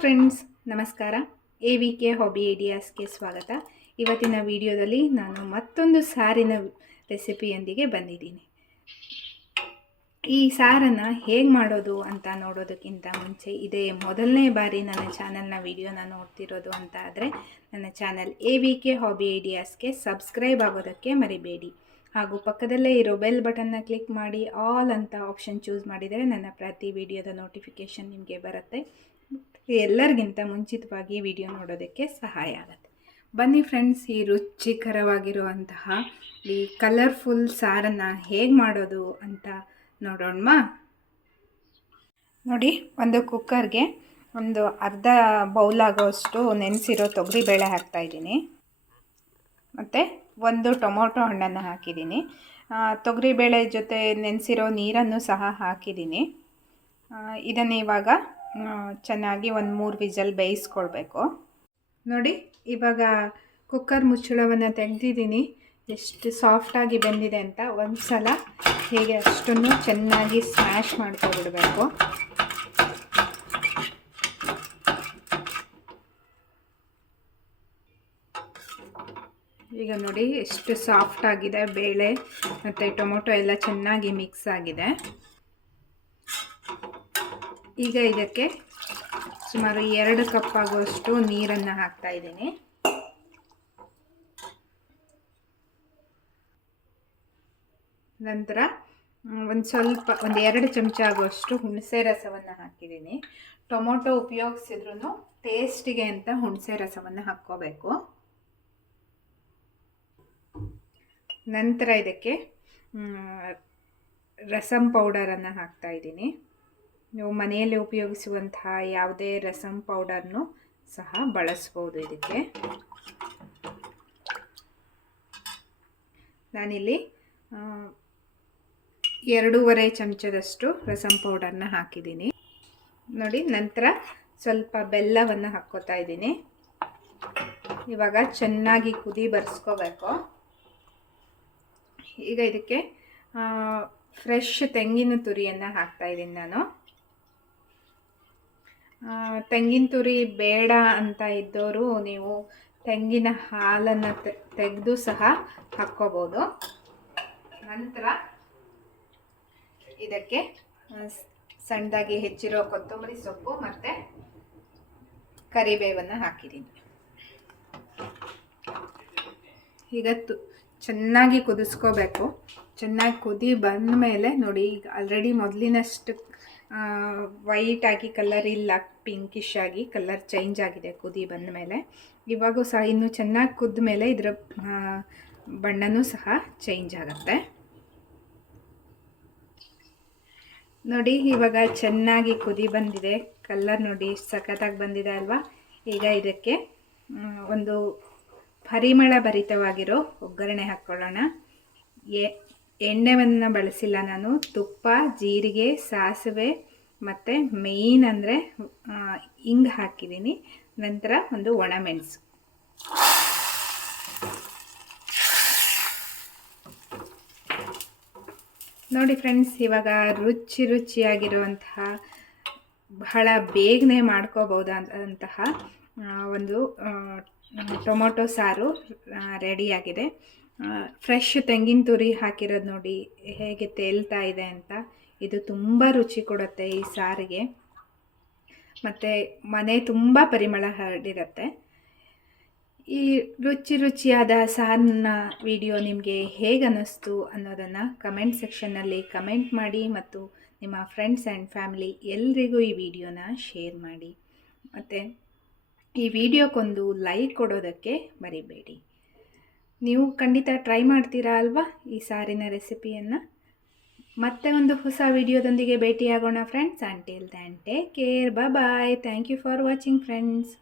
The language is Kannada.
ಫ್ರೆಂಡ್ಸ್, ನಮಸ್ಕಾರ. ಎ ವಿ ಕೆ ಹಾಬಿ ಐಡಿಯಾಸ್ಗೆ ಸ್ವಾಗತ. ಇವತ್ತಿನ ವಿಡಿಯೋದಲ್ಲಿ ನಾನು ಮತ್ತೊಂದು ಸಾರಿನ ರೆಸಿಪಿಯೊಂದಿಗೆ ಬಂದಿದ್ದೀನಿ. ಈ ಸಾರನ್ನು ಹೇಗೆ ಮಾಡೋದು ಅಂತ ನೋಡೋದಕ್ಕಿಂತ ಮುಂಚೆ ಇದೇ ಮೊದಲನೇ ಬಾರಿ ನನ್ನ ಚಾನಲ್ನ ವಿಡಿಯೋನ ನೋಡ್ತಿರೋದು ಅಂತ ಆದರೆ ನನ್ನ channel A V K hobby ಐಡಿಯಾಸ್ಗೆ subscribe ಆಗೋದಕ್ಕೆ ಮರಿಬೇಡಿ. ಹಾಗೂ ಪಕ್ಕದಲ್ಲೇ ಇರೋ ಬೆಲ್ ಬಟನ್ನ ಕ್ಲಿಕ್ ಮಾಡಿ ಆಲ್ ಅಂತ ಆಪ್ಷನ್ ಚೂಸ್ ಮಾಡಿದರೆ ನನ್ನ ಪ್ರತಿ ವಿಡಿಯೋದ ನೋಟಿಫಿಕೇಷನ್ ನಿಮಗೆ ಬರುತ್ತೆ. ಎಲ್ಲರಿಗಿಂತ ಮುಂಚಿತವಾಗಿ ವಿಡಿಯೋ ನೋಡೋದಕ್ಕೆ ಸಹಾಯ ಆಗುತ್ತೆ. ಬನ್ನಿ ಫ್ರೆಂಡ್ಸ್, ಈ ರುಚಿಕರವಾಗಿರುವಂತಹ ಈ ಕಲರ್ಫುಲ್ ಸಾರನ್ನು ಹೇಗೆ ಮಾಡೋದು ಅಂತ ನೋಡೋಣ ನೋಡಿ, ಒಂದು ಕುಕ್ಕರ್ಗೆ ಒಂದು ಅರ್ಧ ಬೌಲ್ ಆಗೋಷ್ಟು ನೆನೆಸಿರೋ ತೊಗರಿಬೇಳೆ ಹಾಕ್ತಾಯಿದ್ದೀನಿ ಮತ್ತು ಒಂದು ಟೊಮೊಟೊ ಹಣ್ಣನ್ನು ಹಾಕಿದ್ದೀನಿ. ತೊಗರಿಬೇಳೆ ಜೊತೆ ನೆನೆಸಿರೋ ನೀರನ್ನು ಸಹ ಹಾಕಿದ್ದೀನಿ. ಇದನ್ನು ಇವಾಗ ಚೆನ್ನಾಗಿ ಒಂದು ಮೂರು ವಿಜಲ್ ಬೇಯಿಸ್ಕೊಳ್ಬೇಕು. ನೋಡಿ, ಇವಾಗ ಕುಕ್ಕರ್ ಮುಚ್ಚಳವನ್ನು ತೆಗೆದಿದ್ದೀನಿ. ಎಷ್ಟು ಸಾಫ್ಟಾಗಿ ಬೆಂದಿದೆ ಅಂತ ಒಂದು ಸಲ ಹೇಗೆ ಅಷ್ಟನ್ನು ಚೆನ್ನಾಗಿ ಸ್ಮ್ಯಾಶ್ ಮಾಡ್ಕೊಬಿಡಬೇಕು. ಈಗ ನೋಡಿ ಎಷ್ಟು ಸಾಫ್ಟ್ ಆಗಿದೆ ಬೇಳೆ ಮತ್ತು ಟೊಮೊಟೊ ಎಲ್ಲ ಚೆನ್ನಾಗಿ ಮಿಕ್ಸ್ ಆಗಿದೆ. ಈಗ ಇದಕ್ಕೆ ಸುಮಾರು ಎರಡು ಕಪ್ ಆಗುವಷ್ಟು ನೀರನ್ನು ಹಾಕ್ತಾ ಇದ್ದೀನಿ. ನಂತರ ಒಂದು ಸ್ವಲ್ಪ, ಒಂದು ಎರಡು ಚಮಚ ಆಗುವಷ್ಟು ಹುಣಸೆ ರಸವನ್ನು ಹಾಕಿದ್ದೀನಿ. ಟೊಮೊಟೊ ಉಪಯೋಗಿಸಿದ್ರೂ ಟೇಸ್ಟಿಗೆ ಅಂತ ಹುಣಸೆ ರಸವನ್ನು ಹಾಕ್ಕೋಬೇಕು. ನಂತರ ಇದಕ್ಕೆ ರಸಂ ಪೌಡರನ್ನು ಹಾಕ್ತಾ ಇದ್ದೀನಿ. ನೀವು ಮನೆಯಲ್ಲಿ ಉಪಯೋಗಿಸುವಂತಹ ಯಾವುದೇ ರಸಂ ಪೌಡರ್ನು ಸಹ ಬಳಸ್ಬೋದು ಇದಕ್ಕೆ. ನಾನಿಲ್ಲಿ ಎರಡೂವರೆ ಚಮಚದಷ್ಟು ರಸಂ ಪೌಡರ್ನ ಹಾಕಿದ್ದೀನಿ. ನೋಡಿ, ನಂತರ ಸ್ವಲ್ಪ ಬೆಲ್ಲವನ್ನು ಹಾಕ್ಕೋತಾ ಇದ್ದೀನಿ. ಇವಾಗ ಚೆನ್ನಾಗಿ ಕುದಿ ಬರ್ಸ್ಕೋಬೇಕು. ಈಗ ಇದಕ್ಕೆ ಫ್ರೆಶ್ ತೆಂಗಿನ ತುರಿಯನ್ನು ಹಾಕ್ತಾ ಇದ್ದೀನಿ ನಾನು. ತೆಂಗಿನ ತುರಿ ಬೇಡ ಅಂತ ಇದ್ದವರು ನೀವು ತೆಂಗಿನ ಹಾಲನ್ನು ತೆಗೆದು ಸಹ ಹಾಕ್ಕೋಬೋದು. ನಂತರ ಇದಕ್ಕೆ ಸಣ್ಣದಾಗಿ ಹೆಚ್ಚಿರೋ ಕೊತ್ತಂಬರಿ ಸೊಪ್ಪು ಮತ್ತು ಕರಿಬೇವನ್ನು ಹಾಕಿದ್ದೀನಿ. ಈಗ ತು ಚೆನ್ನಾಗಿ ಕುದಿಸ್ಕೋಬೇಕು. ಚೆನ್ನಾಗಿ ಕುದಿ ಬಂದ ಮೇಲೆ ನೋಡಿ, ಈಗ ಆಲ್ರೆಡಿ ಮೊದಲಿನಷ್ಟು ವೈಟ್ ಆಗಿ ಕಲರ್ ಇಲ್ಲ ಪಿಂಕಿಶ್ ಆಗಿ ಕಲರ್ ಚೇಂಜ್ ಆಗಿದೆ ಕುದಿ ಬಂದ ಮೇಲೆ ಇವಾಗೂ ಸಹ ಇನ್ನೂ ಚೆನ್ನಾಗಿ ಕುದ್ದ ಮೇಲೆ ಇದರ ಬಣ್ಣನೂ ಸಹ ಚೇಂಜ್ ಆಗುತ್ತೆ. ನೋಡಿ, ಇವಾಗ ಚೆನ್ನಾಗಿ ಕುದಿ ಬಂದಿದೆ. ಕಲ್ಲರ್ ನೋಡಿ ಸಖತ್ತಾಗಿ ಬಂದಿದೆ ಅಲ್ವಾ? ಈಗ ಇದಕ್ಕೆ ಒಂದು ಪರಿಮಳ ಭರಿತವಾಗಿರೋ ಒಗ್ಗರಣೆ ಹಾಕ್ಕೊಳ್ಳೋಣ ಎ, ಎಣ್ಣೆವನ್ನು ಬಳಸಿಲ್ಲ ನಾನು. ತುಪ್ಪ, ಜೀರಿಗೆ, ಸಾಸಿವೆ ಮತ್ತು ಮೇಯ್ನ್ ಅಂದರೆ ಹಿಂಗ್ ಹಾಕಿದ್ದೀನಿ. ನಂತರ ಒಂದು ಒಣಮೆಣಸು ನೋಡಿ ಫ್ರೆಂಡ್ಸ್ ಇವಾಗ ರುಚಿ ರುಚಿಯಾಗಿರುವಂತಹ, ಬಹಳ ಬೇಗನೆ ಮಾಡ್ಕೋಬೋದಂತಹ ಒಂದು ಟೊಮೊಟೊ ಸಾರು ರೆಡಿಯಾಗಿದೆ ಫ್ರೆಶ್ ತೆಂಗಿನ ತುರಿ ಹಾಕಿರೋದು ನೋಡಿ ಹೇಗೆ ತೇಲ್ತಾ ಇದೆ ಅಂತ. ಇದು ತುಂಬ ರುಚಿ ಕೊಡುತ್ತೆ ಈ ಸಾರಿಗೆ. ಮತ್ತು ಮನೆ ತುಂಬ ಪರಿಮಳ ಹರಡಿರುತ್ತೆ. ಈ ರುಚಿ ರುಚಿಯಾದ ಸಾರನ್ನ ವಿಡಿಯೋ ನಿಮಗೆ ಹೇಗೆ ಅನ್ನಿಸ್ತು ಅನ್ನೋದನ್ನು ಕಮೆಂಟ್ ಸೆಕ್ಷನ್ನಲ್ಲಿ ಕಮೆಂಟ್ ಮಾಡಿ ಮತ್ತು ನಿಮ್ಮ ಫ್ರೆಂಡ್ಸ್ ಆ್ಯಂಡ್ ಫ್ಯಾಮಿಲಿ ಎಲ್ರಿಗೂ ಈ ವಿಡಿಯೋನ ಶೇರ್ ಮಾಡಿ. ಮತ್ತು ಈ ವಿಡಿಯೋಕ್ಕೊಂದು ಲೈಕ್ ಕೊಡೋದಕ್ಕೆ ಮರಿಬೇಡಿ. ನೀವು ಖಂಡಿತ ಟ್ರೈ ಮಾಡ್ತೀರಾ ಅಲ್ವಾ ಈ ಸಾರಿನ ರೆಸಿಪಿಯನ್ನು? ಮತ್ತೆ ಒಂದು ಹೊಸ ವಿಡಿಯೋದೊಂದಿಗೆ ಭೇಟಿಯಾಗೋಣ friends until till then care bye thank you for watching friends